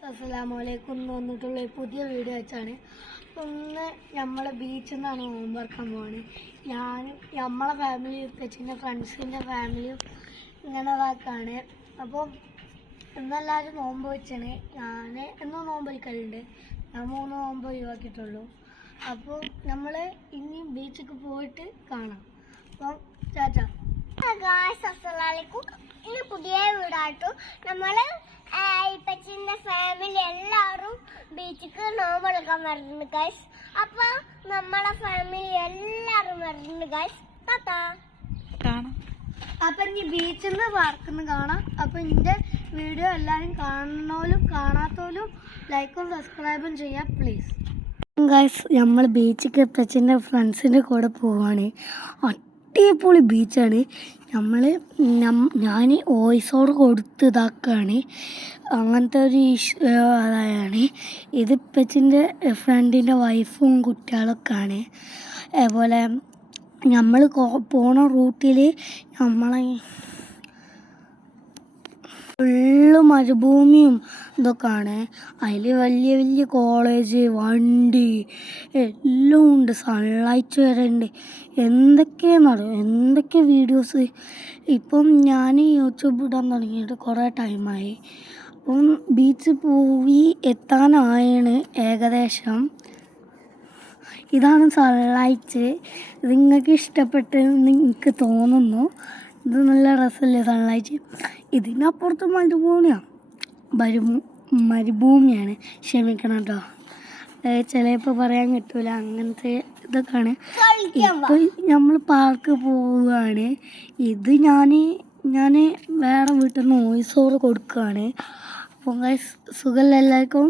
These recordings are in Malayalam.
ഗൈസ് അസ്സലാമു അലൈക്കും എന്ന് വന്നിട്ടുള്ള പുതിയ വീഡിയോ വെച്ചാണ്. ഇന്ന് നമ്മളെ ബീച്ചിൽ നിന്നാണ് നോമ്പറക്കാൻ പോകുന്നത് ഞാൻ നമ്മളെ ഫാമിലി വെച്ചിന്റെ ഫ്രണ്ട്സിന്റെ ഫാമിലിയും ഇങ്ങനെ ഇതാക്കാണ്. അപ്പോൾ ഇന്നെല്ലാവരും നോമ്പ് വെച്ചാണ്. ഞാൻ എന്നും നോമ്പ് വയ്ക്കലുണ്ട് ഞാൻ മൂന്ന് നോമ്പ് ഒഴിവാക്കിയിട്ടുള്ളൂ. അപ്പോൾ നമ്മൾ ഇനി ബീച്ചിൽ പോയിട്ട് കാണാം. അപ്പം ചാച്ചാ ഗായ്സ് അസ്സലാമലൈക്കും ഇന്ന് പുതിയ വീടായിട്ടു നമ്മൾ ഇപ്പച്ചിന്റെ ഫാമിലി എല്ലാവരും ബീച്ചിക്ക് നോമ്പ് എടുക്കാൻ വരുന്നുണ്ട് ഗായ്സ് അപ്പൊ നമ്മളെ ഫാമിലി എല്ലാവരും വരുന്നുണ്ട് ഗായ്സ് താത്താ അപ്പൊ ഇനി ബീച്ചിൽ നിന്ന് പാർക്കുന്നു കാണാം. അപ്പൊ ഇന്റെ വീഡിയോ എല്ലാവരും കാണണോലും കാണാത്തോലും ലൈക്കും സബ്സ്ക്രൈബും ചെയ്യാം പ്ലീസ് ഗൈസ് നമ്മൾ ബീച്ചിൽ എപ്പച്ചിന്റെ ഫ്രണ്ട്സിന്റെ കൂടെ പോവാണ്. അടിപൊളി ബീച്ചാണ് നമ്മൾ ഞാൻ വോയിസോട് കൊടുത്ത് ഇതാക്കുകയാണ് അങ്ങനത്തെ ഒരു ഇഷ്യൂ അതായാണ്. ഇത് ഇപ്പച്ചിന്റെ ഫ്രണ്ടിന്റെ വൈഫും കുട്ടികളൊക്കെയാണ്. അതുപോലെ നമ്മൾ പോണ റൂട്ടിൽ നമ്മളെ ഫുള്ള് മരുഭൂമിയും ഇതൊക്കെയാണ്. അതിൽ വലിയ വലിയ കോളേജ് വണ്ടി എല്ലാം ഉണ്ട്. സൺലൈറ്റ് വരെ ഉണ്ട്. എന്തൊക്കെയാണെന്നറിയോ എന്തൊക്കെ വീഡിയോസ് ഇപ്പം ഞാൻ യൂട്യൂബ് ഇടാൻ തുടങ്ങിയിട്ട് കുറേ ടൈമായി അപ്പം ബീച്ച് പോയി എത്താനായാണ് ഏകദേശം. ഇതാണ് സൺലൈറ്റ് ഇത് നിങ്ങൾക്ക് ഇഷ്ടപ്പെട്ടെന്ന് എനിക്ക് തോന്നുന്നു. ഇത് നല്ല രസമല്ലേ സൺലൈറ്റ് ഇതിനപ്പുറത്ത് മരുഭൂമിയാണ് മരുഭൂ മരുഭൂമിയാണ്. ക്ഷമിക്കണം കേട്ടോ. ചിലപ്പോൾ പറയാൻ കിട്ടൂല. അങ്ങനത്തെ ഇതൊക്കെയാണ്. ഇപ്പം നമ്മൾ പാർക്ക് പോവുകയാണ്. ഇത് ഞാൻ ഞാൻ വേറെ വീട്ടിൽ നിന്ന് വോയിസ് ഓവർ കൊടുക്കുകയാണ്. അപ്പം സുഖമല്ല എല്ലാവർക്കും?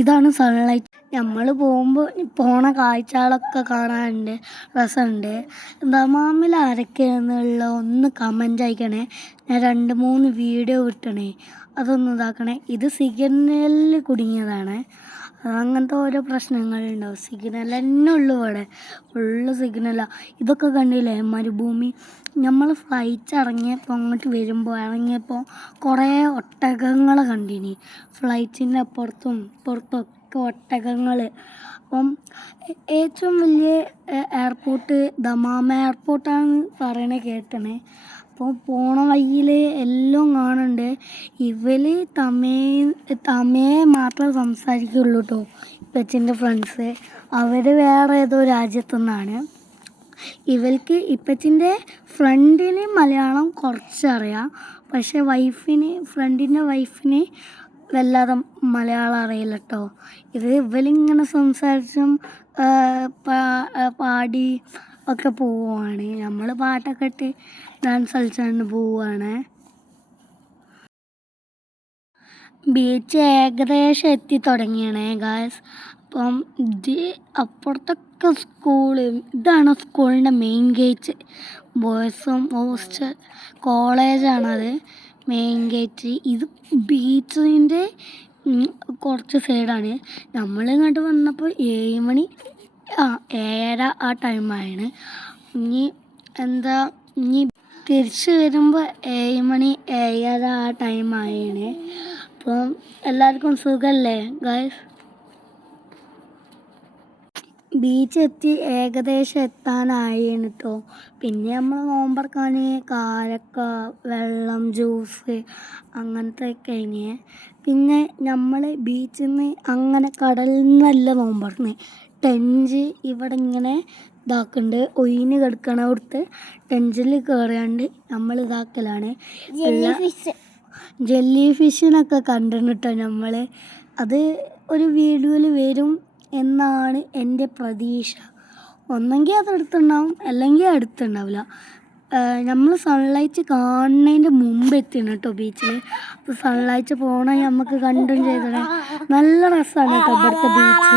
ഇതാണ് സൺലൈറ്റ് നമ്മൾ പോകുമ്പോൾ പോണ കാഴ്ചകളൊക്കെ കാണാനുണ്ട് രസമുണ്ട്. ദമാമിൽ ആരൊക്കെയാണെന്നുള്ള ഒന്ന് കമന്റ് അയക്കണേ. ഞാൻ രണ്ട് മൂന്ന് വീഡിയോ വിട്ടണേ. അതൊന്ന് ഇതാക്കണേ. ഇത് സിഗ്നലിൽ കുടുങ്ങിയതാണ്. അങ്ങനത്തെ ഓരോ പ്രശ്നങ്ങളുണ്ടാവും. സിഗ്നൽ തന്നെ ഉള്ളു ഇവിടെ. ഫുള്ള് സിഗ്നലാണ് ഇതൊക്കെ കണ്ടില്ലേ? മരുഭൂമി. നമ്മൾ ഫ്ലൈറ്റ് ഇറങ്ങിയപ്പോൾ അങ്ങോട്ട് വരുമ്പോൾ ഇറങ്ങിയപ്പോൾ കുറേ ഒട്ടകങ്ങൾ കണ്ടിനി. ഫ്ലൈറ്റിന്റെ അപ്പുറത്തും പുറത്തൊക്കെ ഒട്ടകങ്ങൾ അപ്പം ഏറ്റവും വലിയ എയർപോർട്ട് ദമാമ എയർപോർട്ടാണെന്ന് പറയണ കേട്ടണേ. അപ്പോൾ പോണ വഴിയിൽ എല്ലാം കാണുന്നുണ്ട് ഇവർ തമേ തമേ മാത്രമേ സംസാരിക്കുള്ളൂ കേട്ടോ ഇപ്പച്ചിന്റെ ഫ്രണ്ട്സ് അവർ വേറെ ഏതോ രാജ്യത്തു നിന്നാണ് ഇവൽക്ക് ഇപ്പച്ചിന്റെ ഫ്രണ്ടിന് മലയാളം കുറച്ചറിയാം. പക്ഷേ വൈഫിന് ഫ്രണ്ടിന്റെ വൈഫിന് വല്ലാതെ മലയാളം അറിയില്ല കേട്ടോ ഇത് ഇവലിങ്ങനെ സംസാരിച്ചും പാടി ഒക്കെ പോവുകയാണ് നമ്മൾ പാട്ടൊക്കെ ഇട്ട് ഡാൻസ് കളിച്ചുകൊണ്ട് പോവുകയാണ് ബീച്ച് ഏകദേശം എത്തി തുടങ്ങിയാണ് ഗാസ് അപ്പം ഇത് അപ്പുറത്തൊക്കെ സ്കൂൾ ഇതാണ് സ്കൂളിന്റെ മെയിൻ ഗേറ്റ് ബോയ്സും ഹോസ്റ്റൽ കോളേജാണത് ഗേറ്റ് ഇത് ബീച്ചിന്റെ കുറച്ച് സൈഡാണ് നമ്മൾ ഇങ്ങോട്ട് വന്നപ്പോൾ ഏഴ് മണി ആ ഏഴര ആ ടൈമാണ് ഇനി എന്താ ഇനി തിരിച്ച് വരുമ്പോൾ ഏഴ് മണി ഏഴര ആ ടൈമായാണ് അപ്പം എല്ലാവർക്കും സുഖമല്ലേ ഗൈസ് ബീച്ച് എത്തി ഏകദേശം എത്താനായിന് കേട്ടോ പിന്നെ നമ്മൾ നോമ്പറക്കാൻ കാരക്ക വെള്ളം ജ്യൂസ് അങ്ങനത്തെ ഒക്കെ ഇനി. പിന്നെ നമ്മൾ ബീച്ചിൽ നിന്ന് അങ്ങനെ കടലിൽ നിന്നല്ല നോമ്പറന്ന്. ടെഞ്ച് ഇവിടെ ഇങ്ങനെ ഇതാക്കുന്നുണ്ട് ഒയിന് കിടക്കണ കൊടുത്ത് ടെഞ്ചിൽ കയറിയാണ്ട് നമ്മൾ ഇതാക്കലാണ്. ജെല്ലി ഫിഷിനൊക്കെ കണ്ടിട്ടോ നമ്മൾ അത് ഒരു വീഡിയോയിൽ വരും എന്നാണ് എന്റെ പ്രതീക്ഷ. ഒന്നെങ്കിൽ അത് അടുത്തുണ്ടാവും അല്ലെങ്കിൽ അടുത്തുണ്ടാവില്ല നമ്മൾ സൺലൈറ്റ് കാണുന്നതിന്റെ മുമ്പ് എത്തിയാണ് കേട്ടോ ബീച്ചിൽ അപ്പോൾ സൺലൈറ്റ് പോകണ നമുക്ക് കണ്ടും ചെയ്തേ നല്ല രസമാണ് കേട്ടോ ഇവിടുത്തെ ബീച്ച്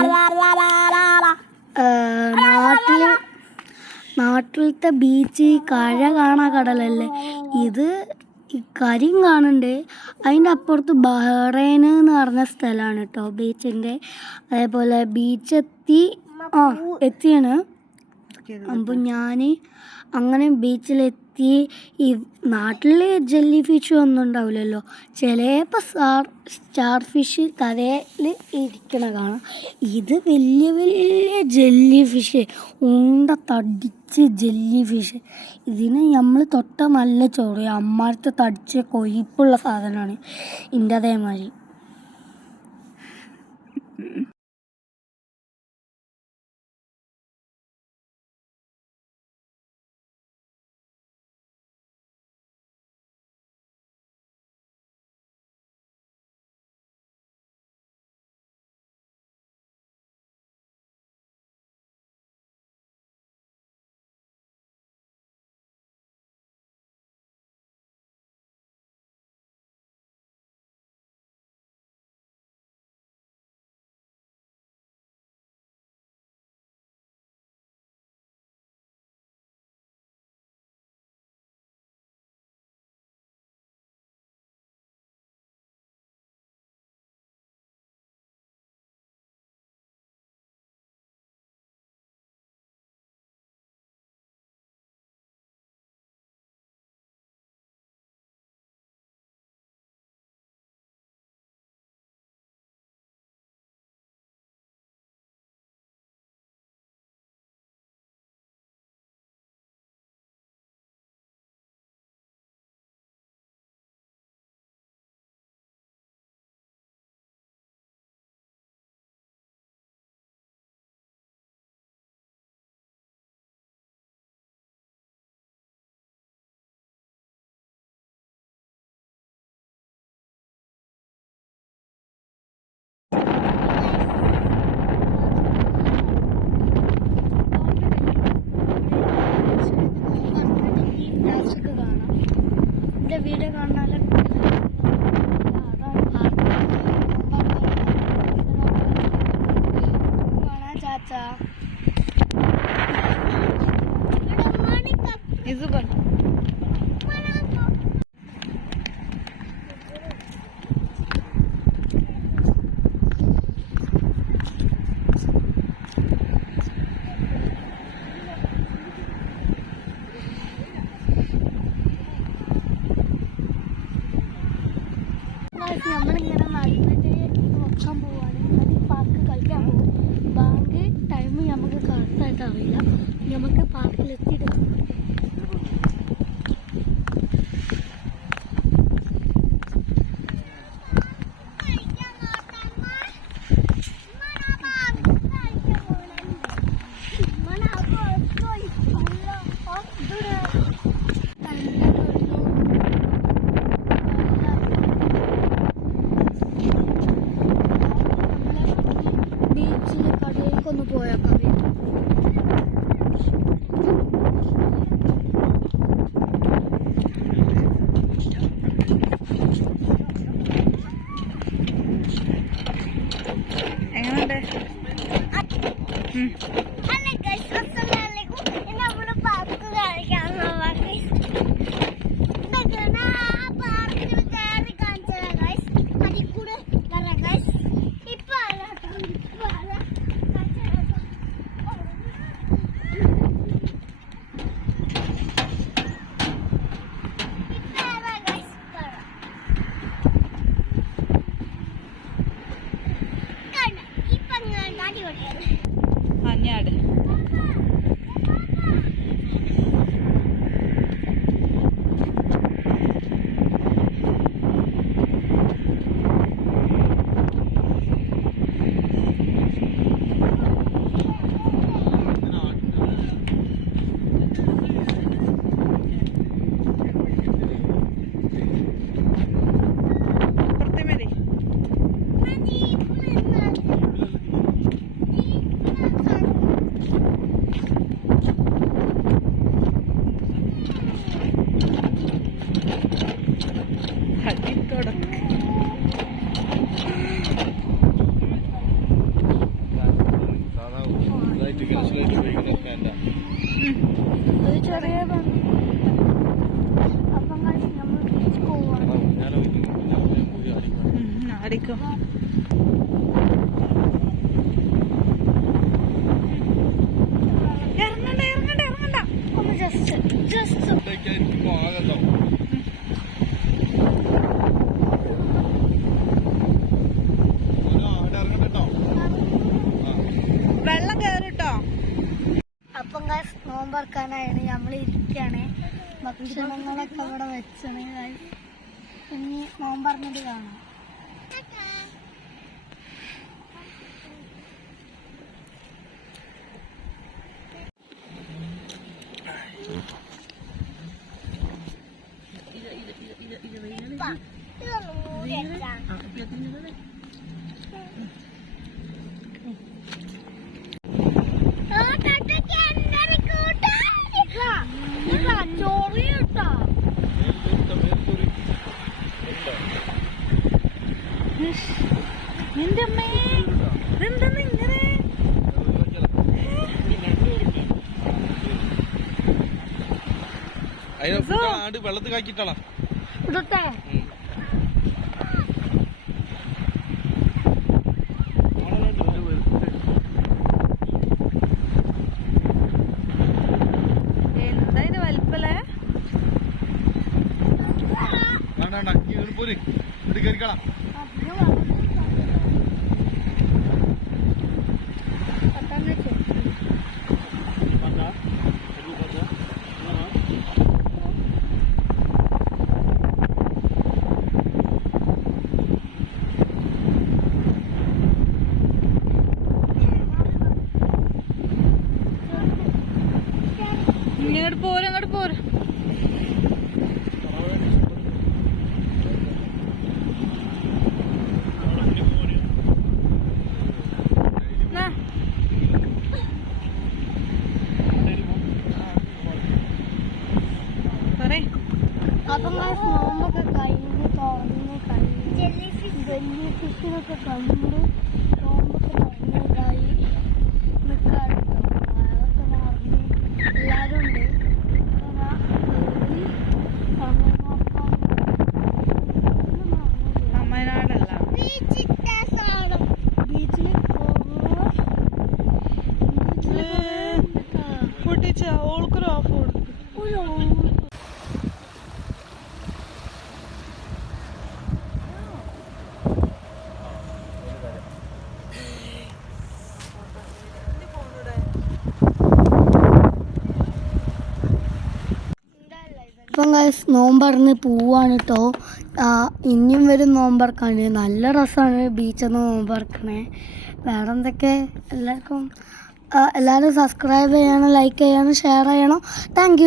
നാട്ടിൽ നാട്ടിലത്തെ ബീച്ച് കഴ കാണാ കടലല്ലേ? ഇത് ഈ കരിയും കാണുന്നുണ്ട്. അതിന്റെ അപ്പുറത്ത് ബഹ്റൈൻ എന്ന് പറഞ്ഞ സ്ഥലമാണ് കേട്ടോ ബീച്ചിന്റെ അതേപോലെ ബീച്ച് എത്തി ആ എത്തിയാണ്. അപ്പം ഞാൻ അങ്ങനെ ബീച്ചിലെത്തി ഈ നാട്ടിൽ ജെല്ലി ഫിഷ് ഒന്നും ഉണ്ടാവില്ലല്ലോ. ചിലപ്പോൾ സ്റ്റാർ സ്റ്റാർ ഫിഷ് കരയിൽ ഇരിക്കണ കാണാം. ഇത് വലിയ വലിയ ജെല്ലി ഫിഷ് ഉണ്ട തടിച്ച് ജെല്ലി ഫിഷ് ഇതിന് നമ്മൾ തൊട്ട നല്ല ചോറ്. അമ്മാരത്തെ തടിച്ച് കൊഴുപ്പുള്ള സാധനമാണ്. ഇതിന്റെ അതേമാതിരി. яка അടിക്കോ. ആകത്തോ അവിടെ ഇറങ്ങട്ടോ വെള്ളം കേറിട്ടോ? അപ്പം ഗൈസ് നോമ്പറക്കാനായാണ് നമ്മൾ ഇരിക്കുകയാണ് ഭക്ഷണങ്ങളൊക്കെ ഇവിടെ വെച്ചാണ്. ഇനി നോമ്പറഞ്ഞിട്ട് കാണാം. 哎。一个一个一个一个一个没。这个怎么点的？啊，别听这个嘞。嗯。അതിനെ വെള്ളത്തിൽ കാക്കിട്ടാളാ ഇടട്ടെ എന്താ ഇത് വലിപ്പല്ലേ വേണ്ട വേണ്ട ഈ ഒരു പോര് ഇത് കയറിക്കളാം ഇങ്ങോട്ട് പോരും അങ്ങോട്ട് പോരും നാ. പറയ്. അപ്പം guys നോമ്പൊക്കെ കഴിഞ്ഞ് തുറന്ന് കഴിഞ്ഞ് വലിയ ഫിഷിനൊക്കെ കണ്ട് നോമ്പൊക്കെ തുറന്നതായി നിൽക്കാണ് അതൊക്കെ നിറഞ്ഞ് എല്ലാവരും ഉണ്ട് അപ്പൊ ഞാൻ കേറി സമയം നോക്കാൻ അമ്മനാടല്ല ബീച്ചിട്ട സാധനം ബീച്ചിൽ പൊട്ടിച്ച ഓൾക്കൊരു ഓഫ് കൊടുത്തു ഇപ്പം ഗൈസ് നോമ്പറന്ന് പോവാണ് കേട്ടോ ഇനിയും വരും നോമ്പറക്കാണ് നല്ല രസമാണ് ബീച്ചെന്ന് നോമ്പറക്കണേ. വേറെ എന്തൊക്കെ എല്ലാവർക്കും എല്ലാവരും സബ്സ്ക്രൈബ് ചെയ്യണം ലൈക്ക് ചെയ്യണം ഷെയർ ചെയ്യണം. താങ്ക്